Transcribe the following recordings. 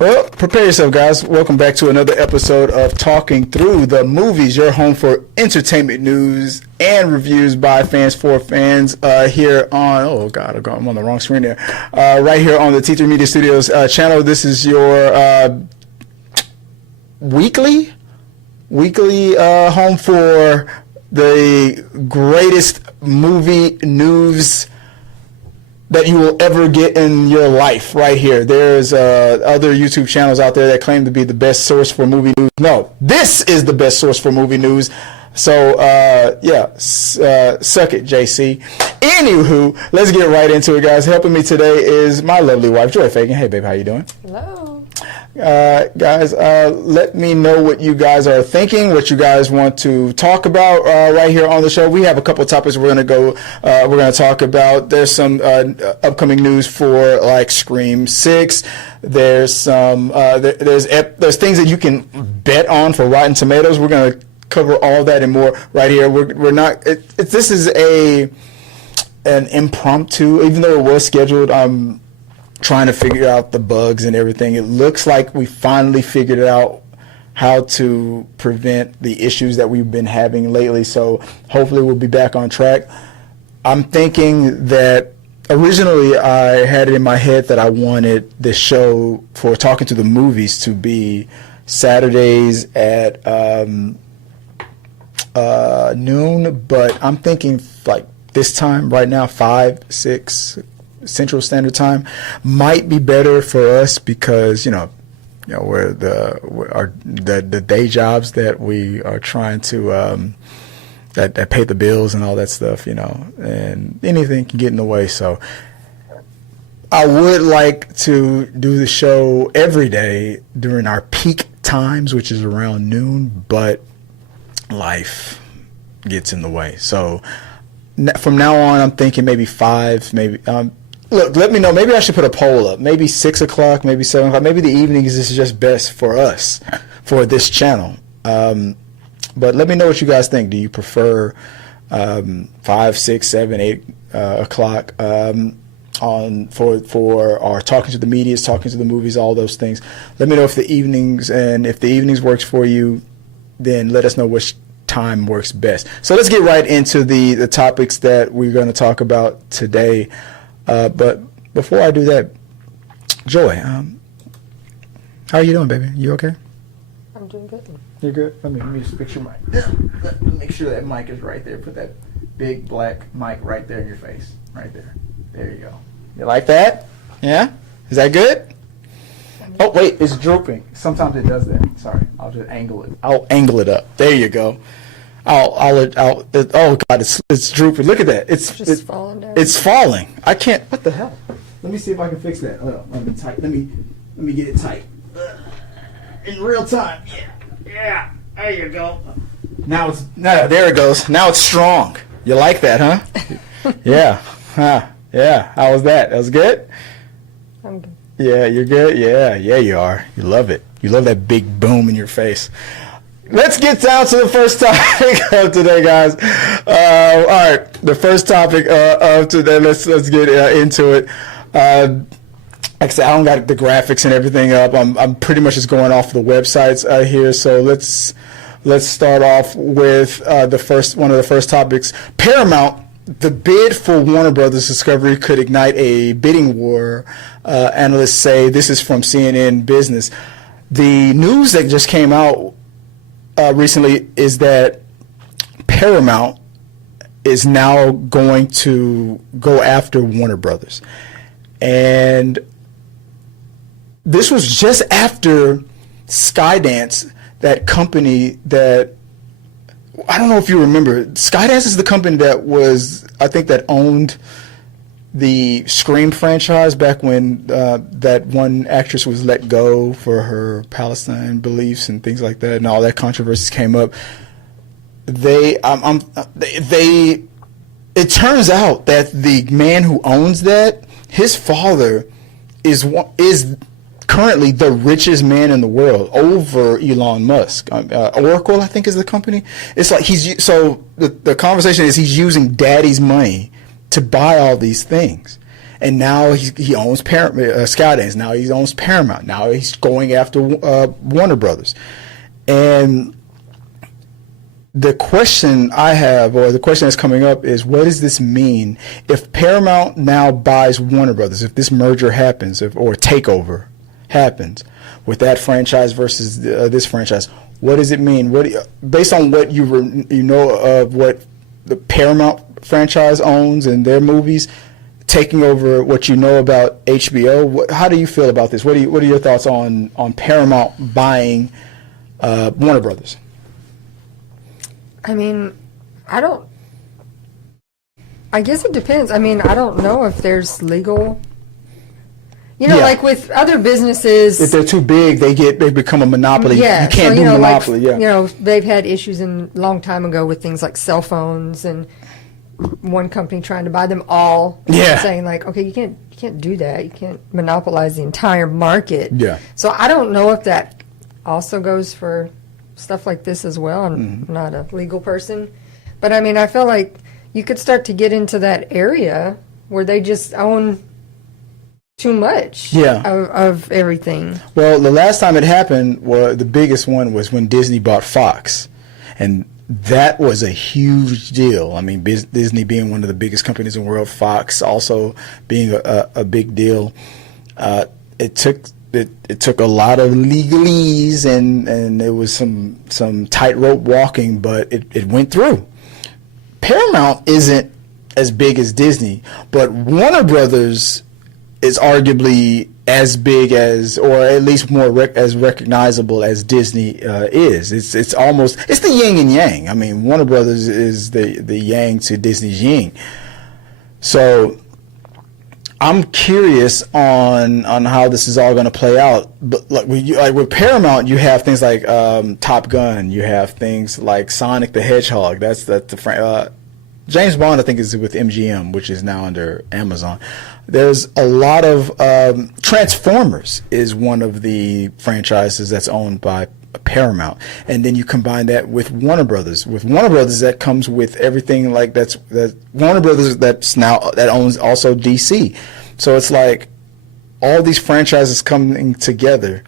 Well, prepare yourself, guys. Welcome back to another episode of Talking Through the Movies, your home for entertainment news and reviews by fans for fans. Here on, I'm on the wrong screen there. Right here on the T3 Media Studios channel. This is your weekly home for the greatest movie news that you will ever get in your life right here. There's other YouTube channels out there that claim to be the best source for movie news. No, this is the best source for movie news. So, suck it, JC. Anywho, let's get right into it, guys. Helping me today is my lovely wife, Joy Fagan. Hey, babe, how you doing? Hello. Guys, let me know what you guys are thinking, what you guys want to talk about right here on the show. We have a couple of topics we're going to talk about. There's some upcoming news for like Scream 6. There's some there's things that you can bet on for Rotten Tomatoes. We're going to cover all that and more right here. We're not this is an impromptu, even though it was scheduled. Trying to figure out the bugs and everything. It looks like we finally figured out how to prevent the issues that we've been having lately. So hopefully we'll be back on track. I'm thinking that originally I had it in my head that I wanted this show for Talking to the Movies to be Saturdays at noon, but I'm thinking like this time right now, 5, 6 Central Standard Time might be better for us because we're the day jobs that we are trying to that pay the bills and all that stuff, and anything can get in the way. So I would like to do the show every day during our peak times, which is around noon, but life gets in the way. So from now on, I'm thinking maybe 5, maybe. Look, let me know. Maybe I should put a poll up. Maybe 6 o'clock, maybe 7 o'clock. Maybe the evenings is just best for us, for this channel. But let me know what you guys think. Do you prefer 5, 6, 7, 8 o'clock on for our Talking to the Medias, Talking to the Movies, all those things? Let me know if the evenings works for you. Then let us know which time works best. So let's get right into the topics that we're going to talk about today. But before I do that, Joy, how are you doing, baby? You okay? I'm doing good. You're good? Let me just fix your mic. Let me make sure that mic is right there. Put that big black mic right there in your face. Right there. There you go. You like that? Yeah? Is that good? Oh, wait, it's drooping. Sometimes it does that. Sorry. I'll just angle it. I'll angle it up. There you go. Oh God, it's drooping. Look at that. It's falling down. It's falling. I can't. What the hell? Let me see if I can fix that. Hold on. Let me tight. Let me get it tight. In real time. Yeah. There you go. There it goes. Now it's strong. You like that, huh? Yeah. Yeah. How was that? That was good. I'm good. Yeah, you're good. Yeah, you are. You love it. You love that big boom in your face. Let's get down to the first topic of today, guys. All right, the first topic of today. Let's get into it. Like I said, I don't got the graphics and everything up. I'm pretty much just going off the websites here. So let's start off with one of the first topics. Paramount. The bid for Warner Brothers Discovery could ignite a bidding war. Analysts say. This is from CNN Business. The news that just came out recently is that Paramount is now going to go after Warner Brothers. And this was just after Skydance, that company that, I don't know if you remember, Skydance is the company that that owned the Scream franchise back when that one actress was let go for her Palestine beliefs and things like that, and all that controversies came up. It turns out that the man who owns that, his father is currently the richest man in the world, over Elon Musk. Oracle, I think, is the company. It's like the conversation is he's using daddy's money to buy all these things. And now he owns Skydance. Now he owns Paramount. Now he's going after Warner Brothers. And the question I have, or the question that's coming up, is what does this mean if Paramount now buys Warner Brothers? If this merger happens, or takeover happens with that franchise versus this franchise, what does it mean? Based on what you know of what the Paramount franchise owns and their movies, taking over what you know about HBO, how do you feel about this? What are your thoughts on Paramount buying Warner Brothers? I mean, I guess it depends. I mean, I don't know if there's legal. Like with other businesses, if they're too big, they become a monopoly. Yeah, you can't do monopoly. They've had issues a long time ago with things like cell phones and one company trying to buy them all. Yeah, saying like, okay, you can't do that. You can't monopolize the entire market. Yeah. So I don't know if that also goes for stuff like this as well. I'm not a legal person, but I mean, I feel like you could start to get into that area where they just own too much of everything. Well, the last time it happened, the biggest one was when Disney bought Fox, and that was a huge deal. I mean, Disney being one of the biggest companies in the world, Fox also being a big deal. It took a lot of legalese and there was some tightrope walking, but it went through. Paramount isn't as big as Disney, but Warner Brothers is arguably as big as, or at least more as recognizable as Disney is. It's almost the yin and yang. I mean, Warner Brothers is the yang to Disney's yin. So I'm curious on how this is all going to play out. But like with Paramount, you have things like Top Gun. You have things like Sonic the Hedgehog. That's the James Bond, I think, is with MGM, which is now under Amazon. There's a lot of Transformers is one of the franchises that's owned by Paramount, and then you combine that with Warner Brothers. With Warner Brothers, that comes with everything like that Warner Brothers that owns also DC. So it's like all these franchises coming together.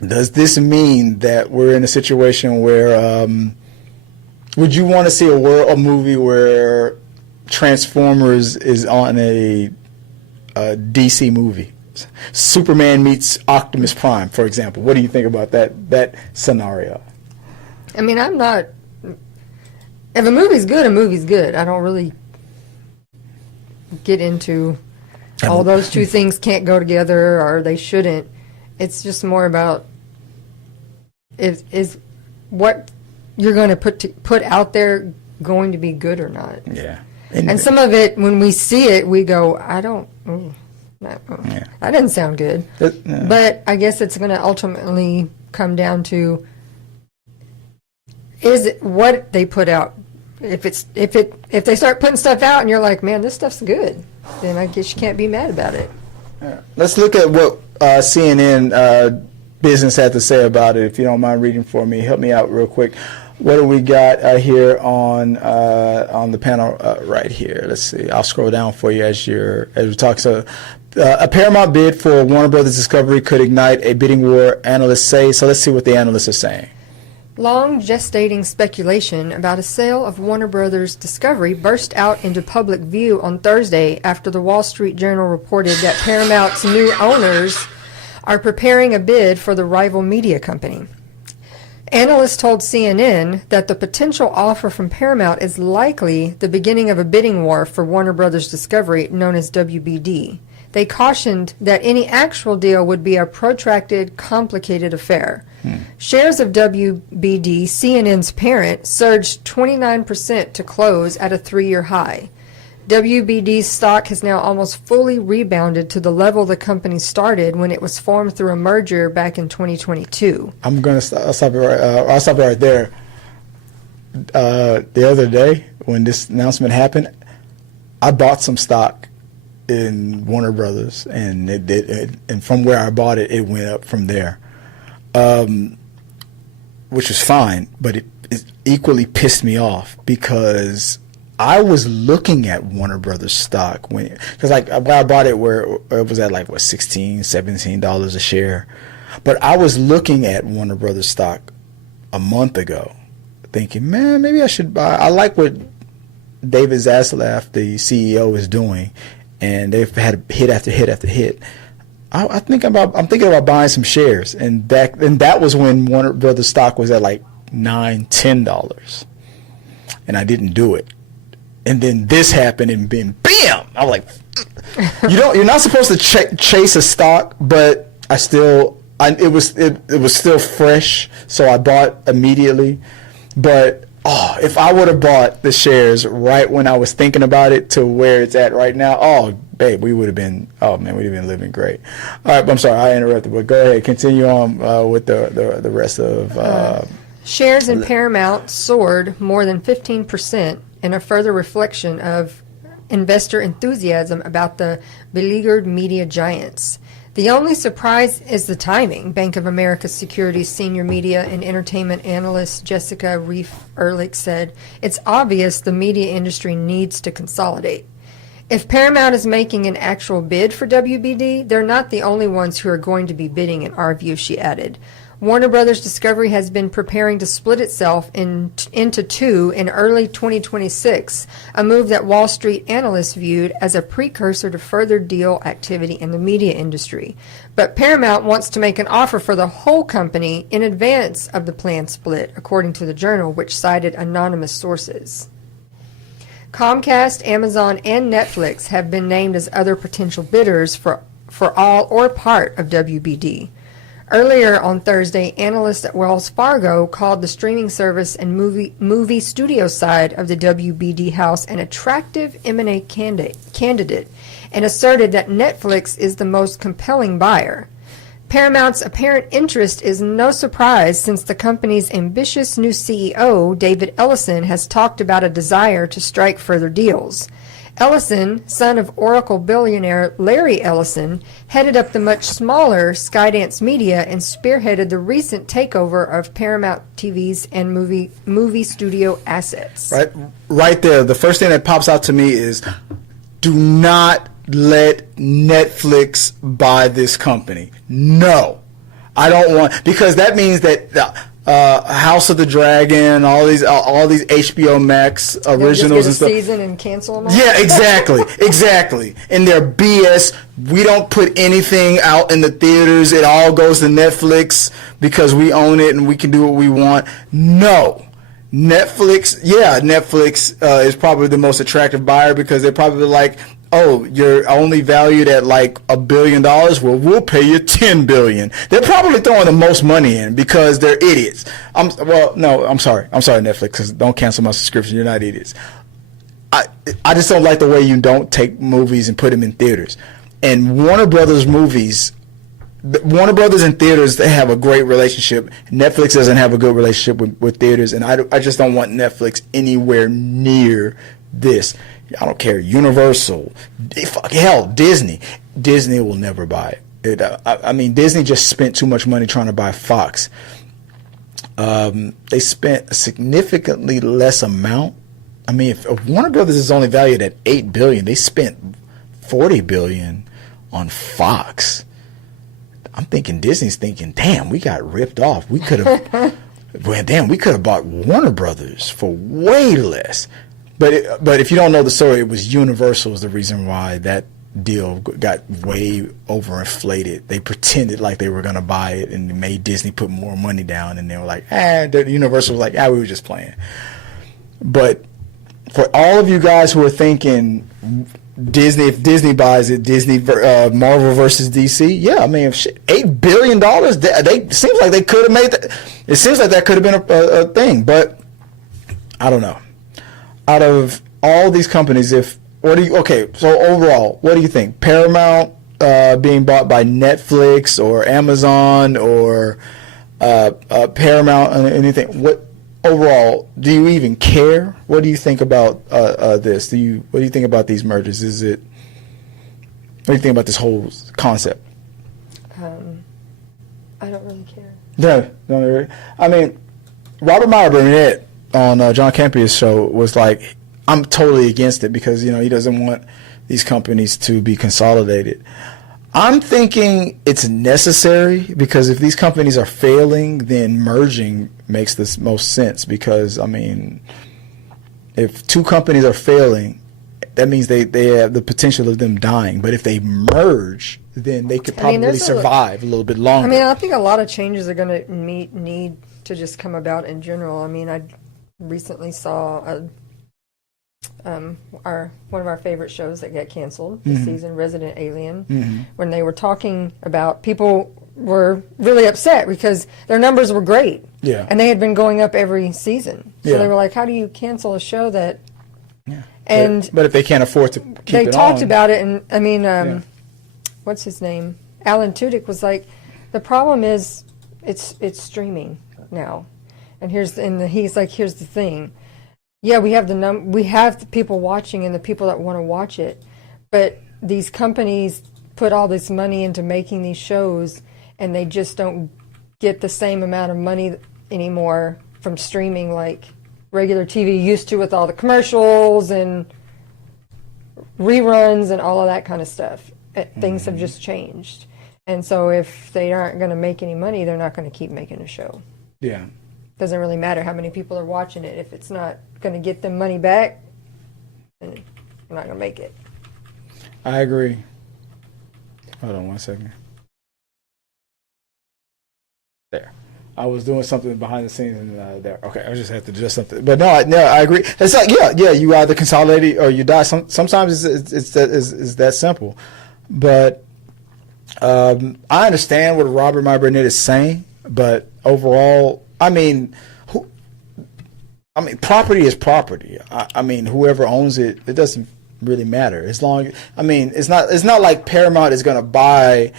Does this mean that we're in a situation where would you want to see a movie where Transformers is on a DC movie? Superman meets Optimus Prime, for example. What do you think about that scenario? I mean, I'm not. If a movie's good, a movie's good. I don't really get into all those two things can't go together or they shouldn't. It's just more about is what you're going to put out there going to be good or not. Yeah. And some of it, when we see it, we go, that didn't sound good. But I guess it's going to ultimately come down to is it what they put out. If they start putting stuff out and you're like, man, this stuff's good, then I guess you can't be mad about it. Let's look at what CNN Business had to say about it. If you don't mind reading for me, help me out real quick. What do we got here on the panel right here? Let's see. I'll scroll down for you as we talk. So, a Paramount bid for Warner Brothers Discovery could ignite a bidding war, analysts say. So let's see what the analysts are saying. Long gestating speculation about a sale of Warner Brothers Discovery burst out into public view on Thursday after the Wall Street Journal reported that Paramount's new owners are preparing a bid for the rival media company. Analysts told CNN that the potential offer from Paramount is likely the beginning of a bidding war for Warner Brothers Discovery, known as WBD. They cautioned that any actual deal would be a protracted, complicated affair. Shares of WBD, CNN's parent, surged 29% to close at a 3-year high. WBD's stock has now almost fully rebounded to the level the company started when it was formed through a merger back in 2022. I'll stop it right there. The other day, when this announcement happened, I bought some stock in Warner Brothers, and and from where I bought it, it went up from there, which was fine. But it equally pissed me off because I was looking at Warner Brothers stock because like I bought it where it was at like what $16-17 a share, but I was looking at Warner Brothers stock a month ago, thinking, man, maybe I should buy. I like what David Zaslav, the CEO, is doing, and they've had hit after hit after hit. I'm thinking about buying some shares, and that was when Warner Brothers stock was at like $9-10, and I didn't do it. And then this happened, and then bam! I'm like, you're not supposed to chase a stock, but it was still fresh, so I bought immediately. But if I would have bought the shares right when I was thinking about it to where it's at right now, babe, we'd have been living great. All right, I'm sorry I interrupted, but go ahead, continue on with the rest of. Shares in Paramount soared more than 15%. In a further reflection of investor enthusiasm about the beleaguered media giants. The only surprise is the timing, Bank of America Securities senior media and entertainment analyst Jessica Reif-Ehrlich said. It's obvious the media industry needs to consolidate. If Paramount is making an actual bid for WBD, they're not the only ones who are going to be bidding in our view, she added. Warner Brothers Discovery has been preparing to split itself into two in early 2026, a move that Wall Street analysts viewed as a precursor to further deal activity in the media industry. But Paramount wants to make an offer for the whole company in advance of the planned split, according to the Journal, which cited anonymous sources. Comcast, Amazon, and Netflix have been named as other potential bidders for all or part of WBD. Earlier on Thursday, analysts at Wells Fargo called the streaming service and movie studio side of the WBD house an attractive M&A candidate and asserted that Netflix is the most compelling buyer. Paramount's apparent interest is no surprise since the company's ambitious new CEO, David Ellison, has talked about a desire to strike further deals. Ellison, son of Oracle billionaire Larry Ellison, headed up the much smaller Skydance Media and spearheaded the recent takeover of Paramount TV's and movie studio assets. Right there. The first thing that pops out to me is do not let Netflix buy this company. No. I don't want, because that means that House of the Dragon, all these HBO Max originals and stuff. Season and cancel them all? Yeah, exactly. And they're BS. We don't put anything out in the theaters. It all goes to Netflix because we own it and we can do what we want. No. Netflix is probably the most attractive buyer because they're probably like, oh, you're only valued at like $1 billion. Well, we'll pay you $10 billion. They're probably throwing the most money in because they're idiots. I'm sorry, Netflix, because don't cancel my subscription. You're not idiots. I just don't like the way you don't take movies and put them in theaters. And Warner Brothers and theaters, they have a great relationship. Netflix doesn't have a good relationship with theaters, and I just don't want Netflix anywhere near this. I don't care. Universal, hell, Disney. Disney will never buy it. I mean, Disney just spent too much money trying to buy Fox. They spent a significantly less amount. I mean, if Warner Brothers is only valued at $8 billion, they spent $40 billion on Fox. I'm thinking Disney's thinking, damn, we got ripped off. We could have, we could have bought Warner Brothers for way less. But if you don't know the story, it was Universal was the reason why that deal got way overinflated. They pretended like they were going to buy it and made Disney put more money down, and they were like, Universal was like, we were just playing. But for all of you guys who are thinking Disney, if Disney buys it, Marvel versus DC, yeah, I mean, $8 billion, they seems like they could have made that. It seems like that could have been a thing, but I don't know. Out of all these companies, so overall, what do you think? Paramount being bought by Netflix or Amazon or Paramount, anything? What overall, do you even care? What do you think about this? What do you think about these mergers? What do you think about this whole concept? I don't really care. No, I mean, Robert Meyer Burnett on John Campia's show was like, I'm totally against it because, he doesn't want these companies to be consolidated. I'm thinking it's necessary because if these companies are failing, then merging makes the most sense because, if two companies are failing, that means they have the potential of them dying. But if they merge, then they could probably survive a little bit longer. I think a lot of changes are going to need to just come about in general. I recently saw one of our favorite shows that got canceled this season, Resident Alien, when they were talking about people were really upset because their numbers were great. Yeah. And they had been going up every season. So they were like, how do you cancel a show that... Yeah. And but if they can't afford to keep it on... They talked about it, and what's his name? Alan Tudyk was like, the problem is it's streaming now. And he's like, here's the thing. Yeah, we have the people watching and the people that want to watch it, but these companies put all this money into making these shows, and they just don't get the same amount of money anymore from streaming like regular TV used to, with all the commercials and reruns and all of that kind of stuff. Things have just changed, and so if they aren't going to make any money, they're not going to keep making a show. Yeah. Doesn't really matter how many people are watching it. If it's not going to get them money back, then you're not going to make it. I agree. Hold on one second. There. I was doing something behind the scenes and there. Okay, I just had to adjust something. But no, I agree. It's like, you either consolidate it or you die. Sometimes it's that simple. But I understand what Robert My Burnett is saying, but overall, property is property. Whoever owns it, it doesn't really matter. As long, it's not like Paramount is going to buy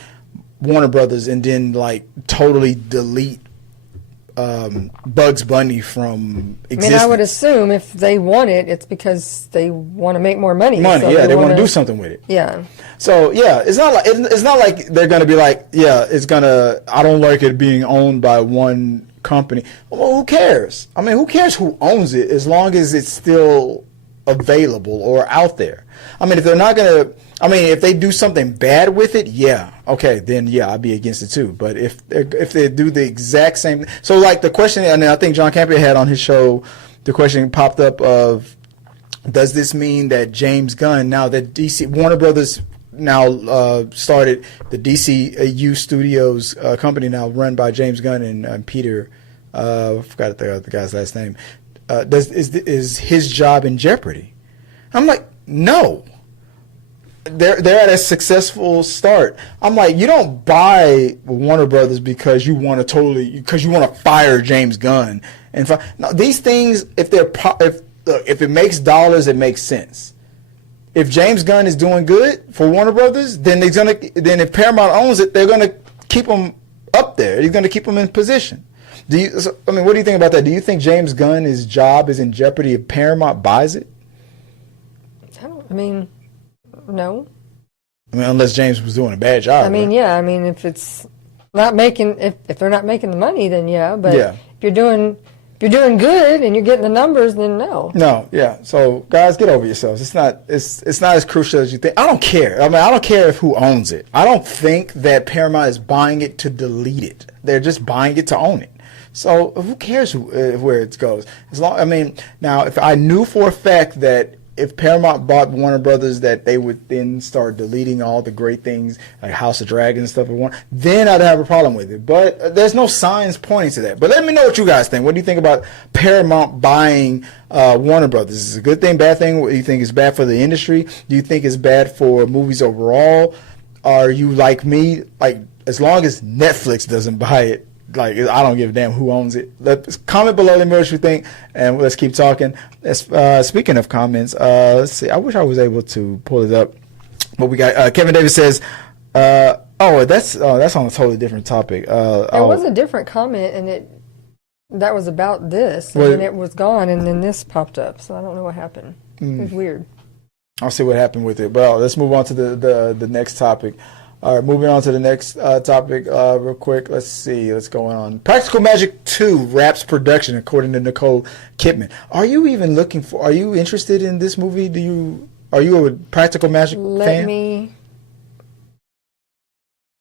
Warner Brothers and then like totally delete Bugs Bunny from existence. I would assume if they want it, it's because they want to make more money. So they want to do something with it. Yeah. So it's not like they're going to be like, I don't like it being owned by one company. Well, who cares? Who cares who owns it as long as it's still available or out there? If they're not going to, if they do something bad with it, then I'd be against it too. But if they do the exact same, so like the question, and I think John Campea had on his show, the question popped up of, does this mean that James Gunn, now that Warner Brothers now started the DCU Studios company now run by James Gunn and Peter, I forgot the guy's last name, is his job in jeopardy? I'm like, no. They're at a successful start. I'm like, you don't buy Warner Brothers because you want to fire James Gunn. No, these things, if it makes dollars, it makes sense. If James Gunn is doing good for Warner Brothers, then if Paramount owns it, they're gonna keep him up there. He's gonna keep him in position. What do you think about that? Do you think James Gunn's job is in jeopardy if Paramount buys it? No. Unless James was doing a bad job. Right? If it's not making, if they're not making the money, then yeah. But if you're doing good and you're getting the numbers, then no. No, yeah. So guys, get over yourselves. It's not as crucial as you think. I don't care. I don't care who owns it. I don't think that Paramount is buying it to delete it. They're just buying it to own it. So who cares where it goes? Now if I knew for a fact that if Paramount bought Warner Brothers, that they would then start deleting all the great things like House of Dragons and stuff, then I'd have a problem with it. But there's no signs pointing to that. But let me know what you guys think. What do you think about Paramount buying Warner Brothers? Is it a good thing, bad thing? What do you think is bad for the industry? Do you think it's bad for movies overall? Are you like me? Like, as long as Netflix doesn't buy it, like, I don't give a damn who owns it. Comment below, let me know what you think, and let's keep talking. Speaking of comments, let's see. I wish I was able to pull it up. But we got Kevin Davis says, that's on a totally different topic. There was a different comment, and that was about this, and then it was gone, and then this popped up. So I don't know what happened. It was weird. I'll see what happened with it. But let's move on to the next topic. All right, moving on to the next topic real quick. Let's see what's going on. Practical Magic 2 wraps production, according to Nicole Kidman. Are you even are you interested in this movie? Are you a Practical Magic fan? Let me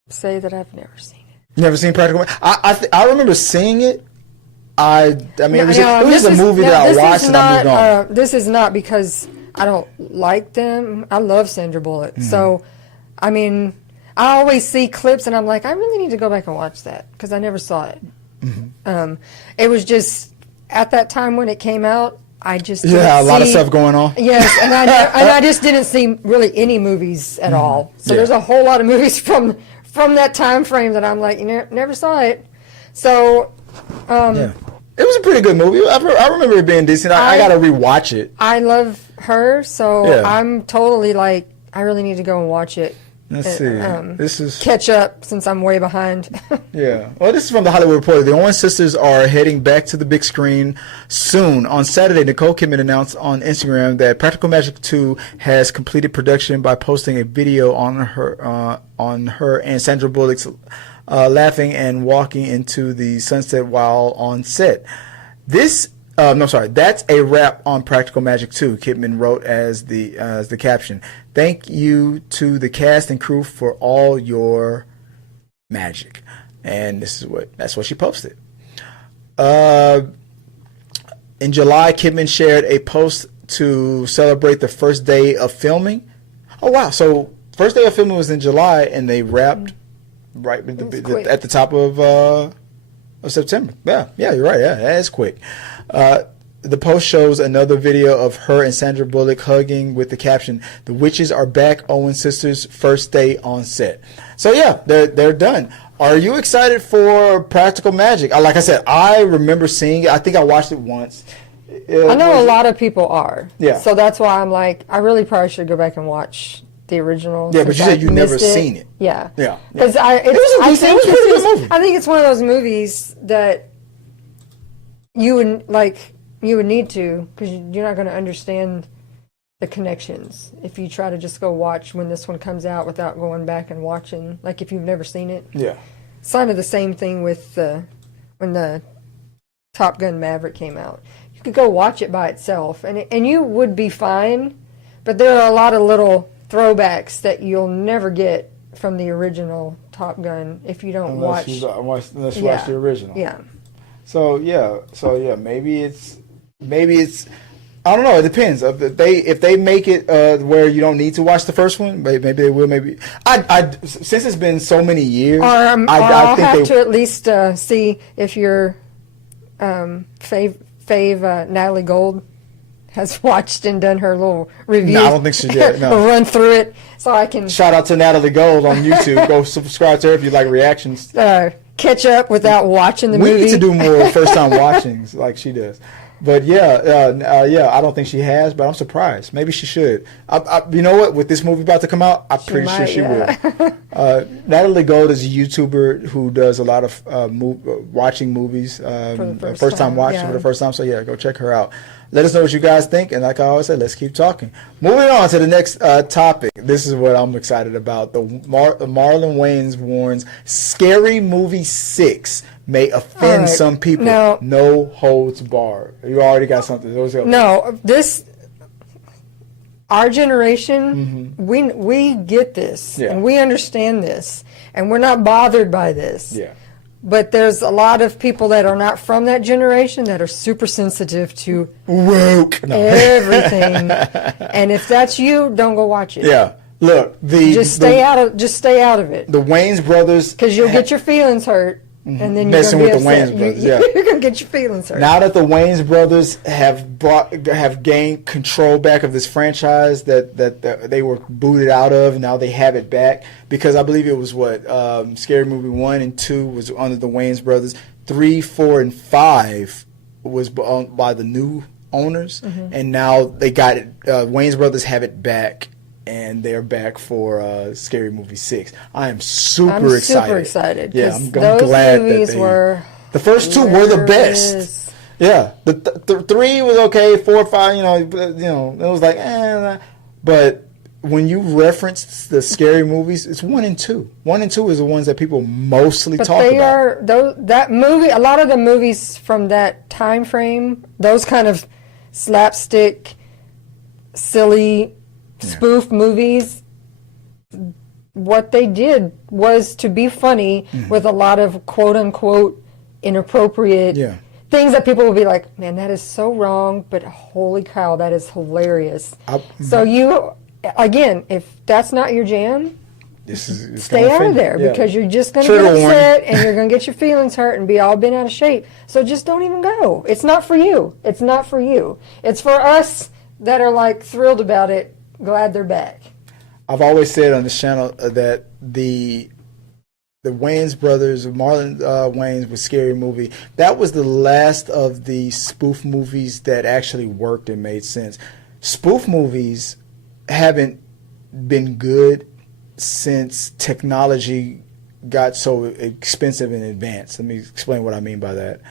say that I've never seen it. Never seen Practical Magic? I remember seeing it. I mean, it was just a movie that I watched and I moved on. This is not because I don't like them. I love Sandra Bullock. So, I mean, I always see clips and I'm like, I really need to go back and watch that because I never saw it. It was just at that time when it came out, I just didn't a lot of stuff going on. Yes, and I just didn't see really any movies at all. So there's a whole lot of movies from that time frame that I'm like, never saw it. So, it was a pretty good movie. I remember it being decent. I got to rewatch it. I love her, so I'm totally like, I really need to go and watch it. Let's see. This is catch up since I'm way behind. Yeah. Well, this is from the Hollywood Reporter. The Owens sisters are heading back to the big screen soon. On Saturday, Nicole Kidman announced on Instagram that Practical Magic 2 has completed production by posting a video on her and Sandra Bullock's laughing and walking into the sunset while on set. That's a wrap on Practical Magic 2, Kidman wrote as the caption. Thank you to the cast and crew for all your magic. And that's what she posted. In July, Kidman shared a post to celebrate the first day of filming. Oh wow. So first day of filming was in July and they wrapped right at the top of September. Yeah, you're right. Yeah, that is quick. The post shows another video of her and Sandra Bullock hugging with the caption, "The witches are back, Owen sisters, first day on set." So yeah, they're done. Are you excited for Practical Magic? Like I said, I remember seeing it. I think I watched it once. I know a lot of people are. Yeah. So that's why I'm like, I really probably should go back and watch the original. Yeah, but you said you've never seen it. Yeah. Yeah. Because it was a pretty good movie. I think it's one of those movies that you would need to, because you're not going to understand the connections if you try to just go watch when this one comes out without going back and watching, like if you've never seen it. Yeah. It's kind of the same thing with when the Top Gun Maverick came out. You could go watch it by itself, and you would be fine, but there are a lot of little throwbacks that you'll never get from the original Top Gun if you don't watch the original. Yeah. So maybe it's I don't know. It depends. If they make it where you don't need to watch the first one, maybe they will. Maybe since it's been so many years, I'll have to at least see if your fave Natalie Gold has watched and done her little review. No, I don't think she did. No. Run through it so I can. Shout out to Natalie Gold on YouTube. Go subscribe to her if you like reactions. Catch up without watching the movie. We need to do more first time watchings like she does. But I don't think she has, but I'm surprised. Maybe she should. You know what? With this movie about to come out, I'm pretty sure she will. Natalie Gold is a YouTuber who does a lot of watching movies, first time watching for the first time. So yeah, go check her out. Let us know what you guys think, and like I always say, let's keep talking. Moving on to the next topic. This is what I'm excited about. The Marlon Wayans warns Scary Movie 6 may offend some people. Now, no holds barred. You already got something. No, our generation, we get this, and we understand this, and we're not bothered by this. Yeah. But there's a lot of people that are not from that generation that are super sensitive to woke everything. And if that's you, don't go watch it. Yeah. Look, just stay out of it. The Wayans brothers, because you'll get your feelings hurt. And then messing with the Wayans brothers. You're gonna get your feelings hurt. Now that the Wayans brothers have gained control back of this franchise that they were booted out of, and now they have it back because I believe it was Scary Movie 1 and 2 was under the Wayans brothers. 3, 4, and 5 was owned by the new owners, and now they got it. Wayans brothers have it back. And they're back for Scary Movie 6. I am super excited. Yeah, I'm glad that the first 2 were the best. Yeah, the 3 was okay. 4, 5, it was like, but when you reference the scary movies, it's 1 and 2. 1 and 2 is the ones that people mostly But talk they about. are that movie. A lot of the movies from that time frame, those kind of slapstick, silly, spoof movies. What they did was to be funny with a lot of quote unquote inappropriate things that people will be like, man, that is so wrong, but holy cow, that is hilarious. So you, again, if that's not your jam, stay out of there because you're just going to get upset and you're going to get your feelings hurt and be all bent out of shape. So just don't even go. It's not for you. It's not for you. It's for us that are like thrilled about it, glad they're back. I've always said on this channel that the Wayans brothers, Marlon Wayans with Scary Movie, that was the last of the spoof movies that actually worked and made sense. Spoof movies haven't been good since technology got so expensive and advanced. Let me explain what I mean by that.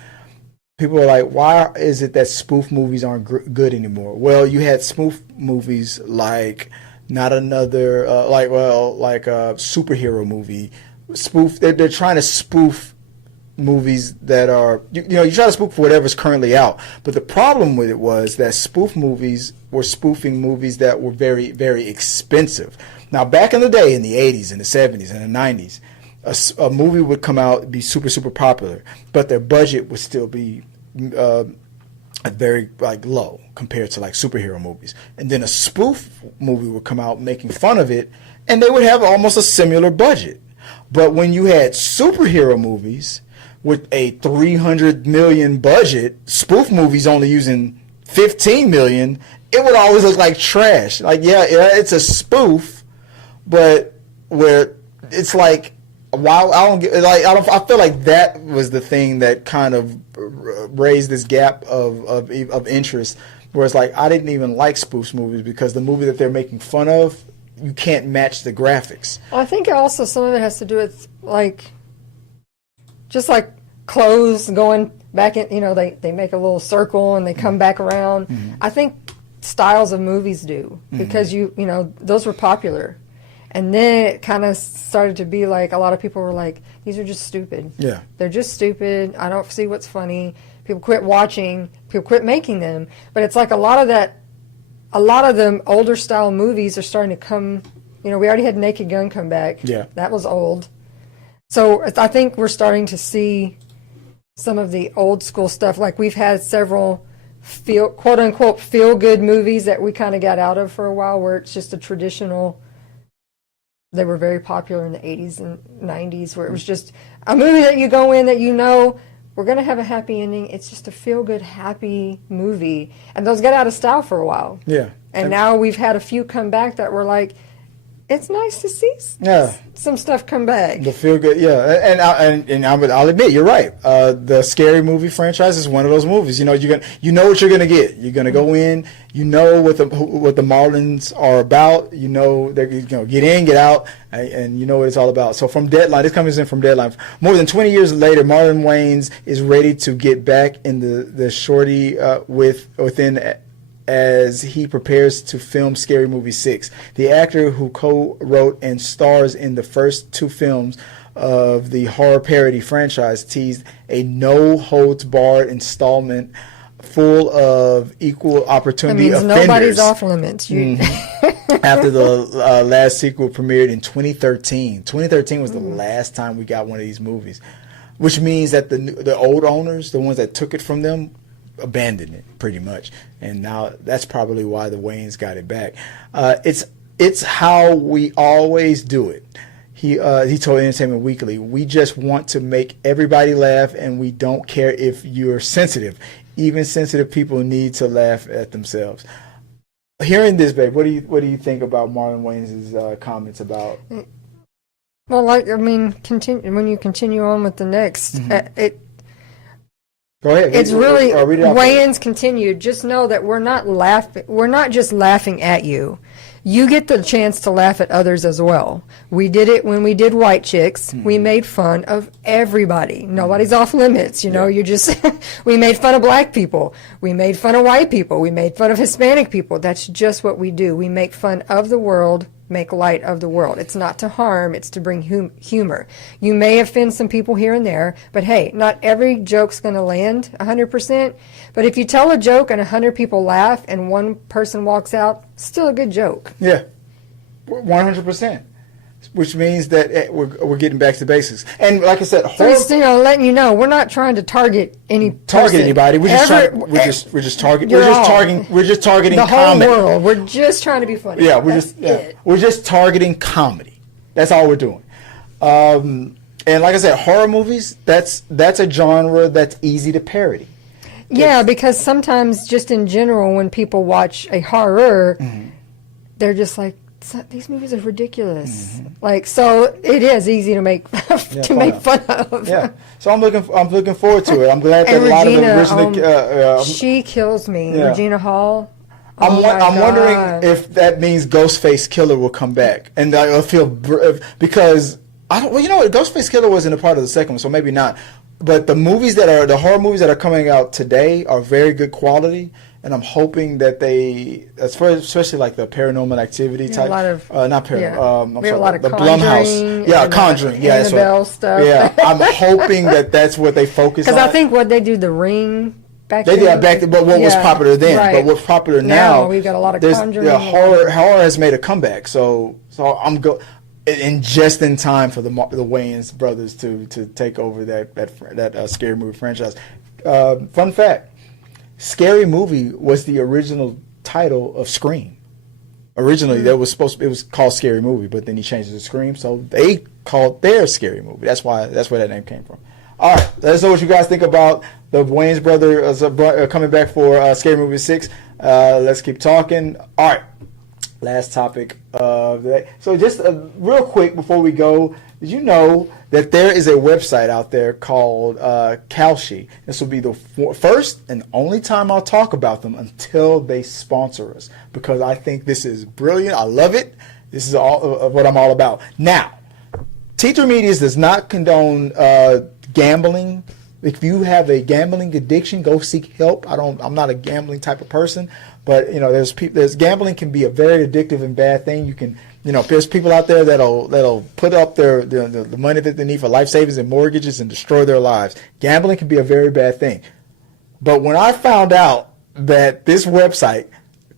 People are like, why is it that spoof movies aren't good anymore? Well, you had spoof movies like Not Another, like a superhero movie. Spoof. They're trying to spoof movies that are, you try to spoof whatever's currently out. But the problem with it was that spoof movies were spoofing movies that were very, very expensive. Now, back in the day, in the 80s and the 70s and the 90s, a movie would come out and be super, super popular, but their budget would still be very low compared to like superhero movies. And then a spoof movie would come out making fun of it, and they would have almost a similar budget. But when you had superhero movies with a $300 million budget, spoof movies only using $15 million, it would always look like trash. Like, yeah, it's a spoof, but where it's like, wow, I feel like that was the thing that kind of raised this gap of interest, where it's like I didn't even like spoofs movies because the movie that they're making fun of, you can't match the graphics. I think also some of it has to do with just like clothes going back in, they make a little circle and they come back around. Mm-hmm. I think styles of movies do because those were popular. And then it kind of started to be like a lot of people were like, these are just stupid. Yeah. They're just stupid. I don't see what's funny. People quit watching. People quit making them. But it's like a lot of them older style movies are starting to come. We already had Naked Gun come back. Yeah. That was old. So I think we're starting to see some of the old school stuff. Like we've had several quote unquote feel good movies that we kind of got out of for a while where it's just a traditional. They were very popular in the 80s and 90s where it was just a movie that you go in that we're going to have a happy ending. It's just a feel-good, happy movie. And those got out of style for a while. Yeah. And now we've had a few come back that were like, it's nice to see some stuff come back. The feel-good, yeah. And I'll admit, you're right. The Scary Movie franchise is one of those movies. You know what you're going to get. You're going to go in. You know what the Marlins are about. You know they're get in, get out, and you know what it's all about. So from Deadline, this comes in from Deadline. More than 20 years later, Marlon Wayans is ready to get back in the shorty within as he prepares to film Scary Movie 6. The actor who co-wrote and stars in the first two films of the horror parody franchise teased a no-holds-barred installment full of equal opportunity offenders. That means nobody's off limits. After the last sequel premiered in 2013. 2013 was the last time we got one of these movies, which means that the old owners, the ones that took it from them, abandoned it pretty much, and now that's probably why the Wayans got it back. It's how we always do it. He told Entertainment Weekly, "We just want to make everybody laugh, and we don't care if you're sensitive. Even sensitive people need to laugh at themselves." Hearing this, babe, what do you think about Marlon Wayans' comments about? Well, when you continue on with the next, Go ahead. It's really Wayans continued. Just know that we're not laughing. We're not just laughing at you. you get the chance to laugh at others as well. We did it when we did White Chicks. We made fun of everybody. Nobody's off limits. You know, you just, we made fun of black people. We made fun of white people. We made fun of Hispanic people. That's just what we do. We make fun of the world, make light of the world. It's not to harm, it's to bring humor. You may offend some people here and there, but hey, not every joke's going to land 100%. But if you tell a joke and 100 people laugh and one person walks out, still a good joke. Yeah, 100%. Which means that we're getting back to basics. And like I said, so just, letting you know, we're not trying to target anybody. We're just targeting the comedy. Whole world. We're just trying to be funny. Yeah, we're just targeting comedy. That's all we're doing. And like I said, horror movies, that's a genre that's easy to parody. Yeah, because sometimes just in general when people watch a horror, they're just like, these movies are ridiculous. Like, so it is easy to make make fun of. Yeah. So I'm looking forward to it. I'm glad that a lot of the original she kills me. Yeah. Regina Hall. I'm wondering if that means Ghostface Killer will come back, and I'll feel because I don't. Well, you know what? Ghostface Killer wasn't a part of the second one, so maybe not. But the horror movies that are coming out today are very good quality. And I'm hoping that they, especially like the Paranormal Activity type, not Paranormal, we have a lot of the Blumhouse, Conjuring, Annabelle stuff. Yeah, I'm hoping that's what they focus on. Because I think what they do, The Ring back then. But what was popular then? Right. But what's popular now? We've got a lot of Conjuring. Horror has made a comeback, so I'm in just in time for the Wayans brothers to take over that scary movie franchise. Fun fact. Scary Movie was the original title of Scream. Originally, it was called Scary Movie, but then he changed it to Scream, so they called their Scary Movie. That's where that name came from. All right, let us know what you guys think about the Wayans brothers coming back for Scary Movie 6. Let's keep talking. All right, last topic of the day. So just real quick before we go, did you know that there is a website out there called Kalshi? This will be the first and only time I'll talk about them until they sponsor us, because I think this is brilliant. I love it. This is all of what I'm all about. Now, Teacher Medias does not condone gambling. If you have a gambling addiction, go seek help. I'm not a gambling type of person, but there's gambling can be a very addictive and bad thing. You can. There's people out there that'll put up the money that they need for life savings and mortgages and destroy their lives. Gambling can be a very bad thing. But when I found out that this website,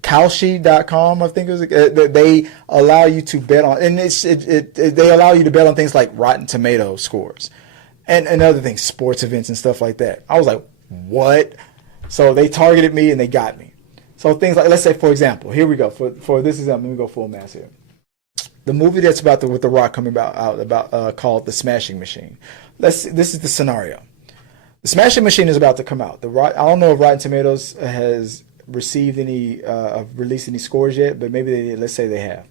Kalshi.com, I think it was, they allow you to bet on, and they allow you to bet on things like Rotten Tomato scores and other things, sports events and stuff like that. I was like, what? So they targeted me and they got me. So things like, let's say, for example, here we go. For this example, let me go full mass here. The movie that's with The Rock coming out called The Smashing Machine. This is the scenario. The Smashing Machine is about to come out. I don't know if Rotten Tomatoes has received released any scores yet, but maybe let's say they have.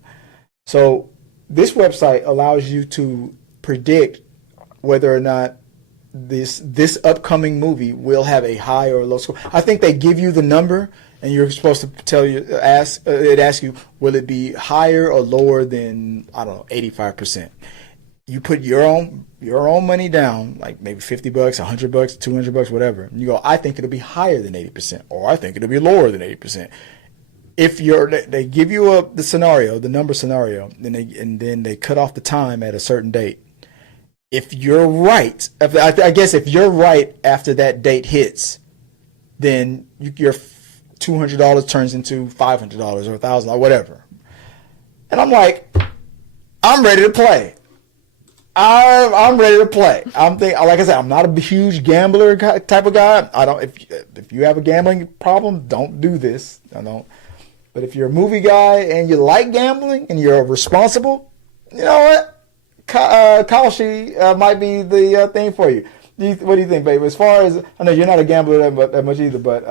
So this website allows you to predict whether or not this upcoming movie will have a high or a low score. I think they give you the number, and you're supposed to it asks you, will it be higher or lower than, I don't know, 85%. You put your own money down, like maybe $50, $100, $200, whatever. And you go, I think it'll be higher than 80%, or I think it'll be lower than 80%. If they give you the number scenario, and then they cut off the time at a certain date. If you're right, I guess if you're right after that date hits, then your $200 turns into $500 or $1,000 or whatever. And I'm like, I'm ready to play. I'm ready to play. Like I said, I'm not a huge gambler type of guy. If you have a gambling problem, don't do this. I don't. But if you're a movie guy and you like gambling and you're responsible, you know what? Kalshi might be the thing for you. What do you think, babe? As far as, I know you're not a gambler that much either, but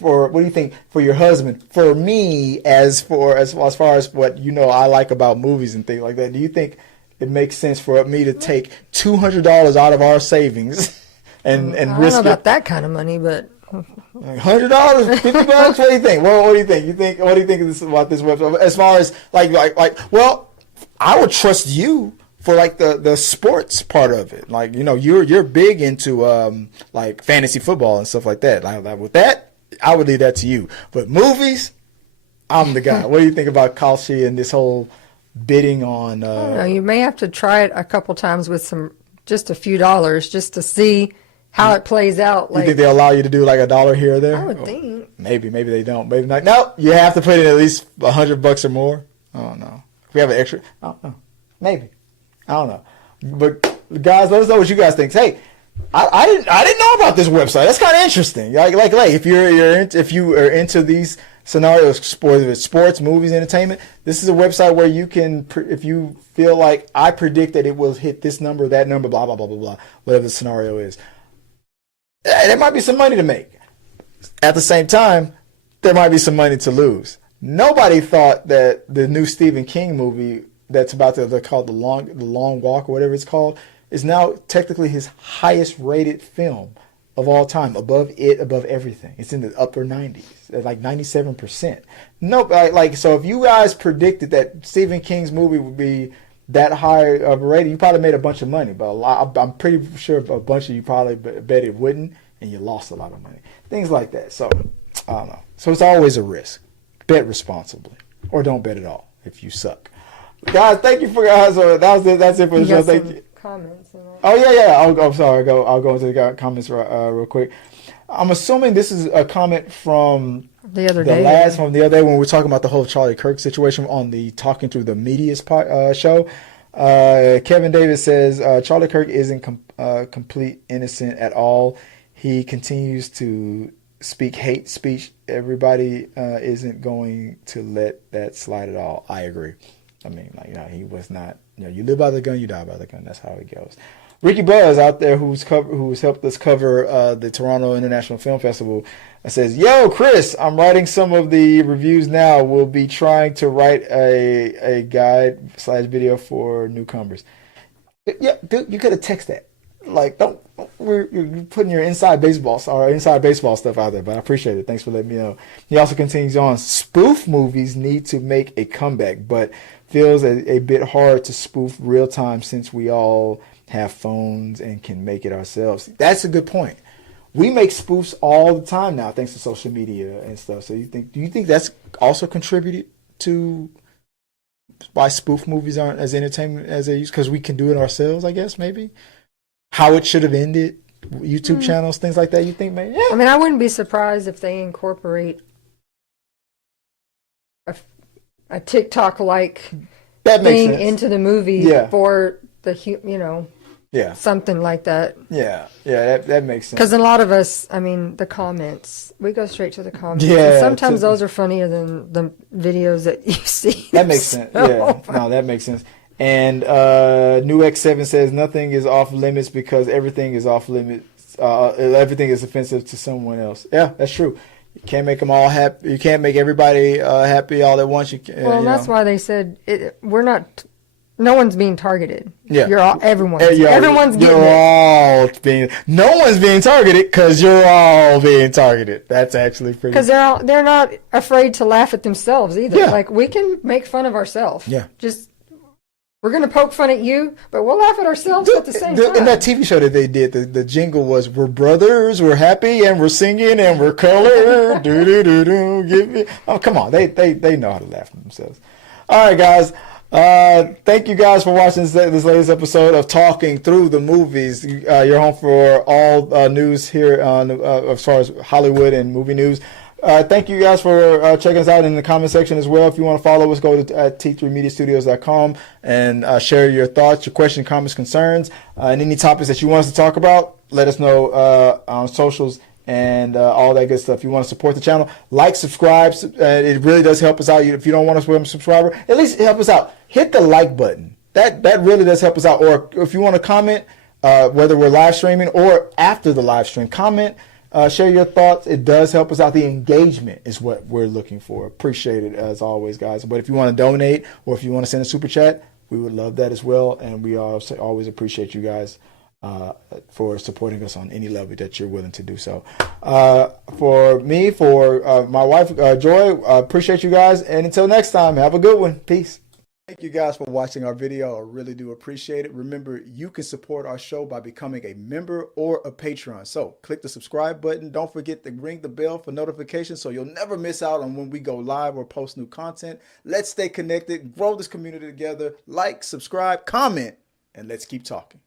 what do you think for your husband? For me, as far as what I like about movies and things like that, do you think it makes sense for me to take $200 out of our savings and I don't risk know about it? that kind of money, but $100, $50. What do you think? What do you think? What do you think of this, about this website? As far as well, I would trust you for like the sports part of it. Like, you're big into like fantasy football and stuff like that. Like with that, I would leave that to you. But movies, I'm the guy. What do you think about Kalshi and this whole bidding on? I don't know. You may have to try it a couple times with just a few dollars, just to see how it plays out. You think they allow you to do like $1 here or there? I would think. Maybe they don't. Maybe not. No, you have to put in at least $100 or more. I don't know. If we have an extra, I don't know. Maybe. I don't know. But guys, let us know what you guys think. Hey, I didn't know about this website. That's kind of interesting. Like if you are into these scenarios, sports, movies, entertainment, this is a website where you can, if you feel like I predict that it will hit this number, that number, blah blah blah blah blah, whatever the scenario is. There might be some money to make. At the same time, there might be some money to lose. Nobody thought that the new Stephen King movie that's about to, they're called the Long Walk or whatever it's called, is now technically his highest rated film of all time, above everything. It's in the upper 90s, like 97%. Nope, so if you guys predicted that Stephen King's movie would be that high of a rating, you probably made a bunch of money, but I'm pretty sure a bunch of you probably bet it wouldn't, and you lost a lot of money. Things like that. So, I don't know. So it's always a risk. Bet responsibly, or don't bet at all if you suck. Guys, thank you for guys. That's it for the show. Thank you. Comments. Oh yeah. I'm sorry. I'll go into the comments real quick. I'm assuming this is a comment from the other day. From the other day when we were talking about the whole Charlie Kirk situation on the Talking Through the Media's show. Kevin Davis says Charlie Kirk isn't complete innocent at all. He continues to speak hate speech. Everybody isn't going to let that slide at all. I agree. I mean, he was not. You live by the gun, you die by the gun. That's how it goes. Ricky Buzz out there, who's helped us cover the Toronto International Film Festival, says, "Yo, Chris, I'm writing some of the reviews now. We'll be trying to write a guide/video for newcomers." Yeah, dude, you could have texted that. Like, you're putting your inside baseball stuff out there, but I appreciate it. Thanks for letting me know. He also continues on, spoof movies need to make a comeback, but feels a bit hard to spoof real time since we all have phones and can make it ourselves. That's a good point. We make spoofs all the time now, thanks to social media and stuff. So do you think that's also contributed to why spoof movies aren't as entertainment as they used? Because we can do it ourselves, I guess, maybe? How it should have ended, YouTube channels, things like that, you think, man? Yeah. I mean, I wouldn't be surprised if they incorporate a TikTok-like thing into the movie for the, something like that. Yeah, that makes sense. Because a lot of us, I mean, the comments, we go straight to the comments. Yeah. And sometimes those are funnier than the videos that you see. That makes sense. Yeah, no, that makes sense. And New X7 says nothing is off limits because everything is off limits. Everything is offensive to someone else. Yeah, that's true. You can't make them all happy. You can't make everybody happy all at once. That's why they said we're not. No one's being targeted. Yeah, everyone's getting it. No one's being targeted because you're all being targeted. That's actually pretty. Because they're not afraid to laugh at themselves either. Yeah. Like, we can make fun of ourselves. Yeah. We're going to poke fun at you, but we'll laugh at ourselves at the same time. In that TV show that they did, the jingle was, "We're brothers, we're happy, and we're singing, and we're color." Do. Give me. Oh, come on. They know how to laugh at themselves. All right, guys. Thank you guys for watching this latest episode of Talking Through the Movies. You're home for all news here as far as Hollywood and movie news. Thank you guys for checking us out in the comment section as well. If you want to follow us, go to t3mediastudios.com and share your thoughts, your questions, comments, concerns, and any topics that you want us to talk about. Let us know on socials and all that good stuff. If you want to support the channel, like, subscribe. It really does help us out. If you don't want us to become a subscriber, at least help us out. Hit the like button. That really does help us out. Or if you want to comment, whether we're live streaming or after the live stream, comment. Share your thoughts. It does help us out. The engagement is what we're looking for. Appreciate it as always, guys. But if you want to donate or if you want to send a super chat, we would love that as well. And we always appreciate you guys for supporting us on any level that you're willing to do so. For me, for my wife, Joy, appreciate you guys. And until next time, have a good one. Peace. Thank you guys for watching our video. I really do appreciate it. Remember, you can support our show by becoming a member or a Patreon. So click the subscribe button. Don't forget to ring the bell for notifications so you'll never miss out on when we go live or post new content. Let's stay connected, grow this community together. Like, subscribe, comment, and let's keep talking.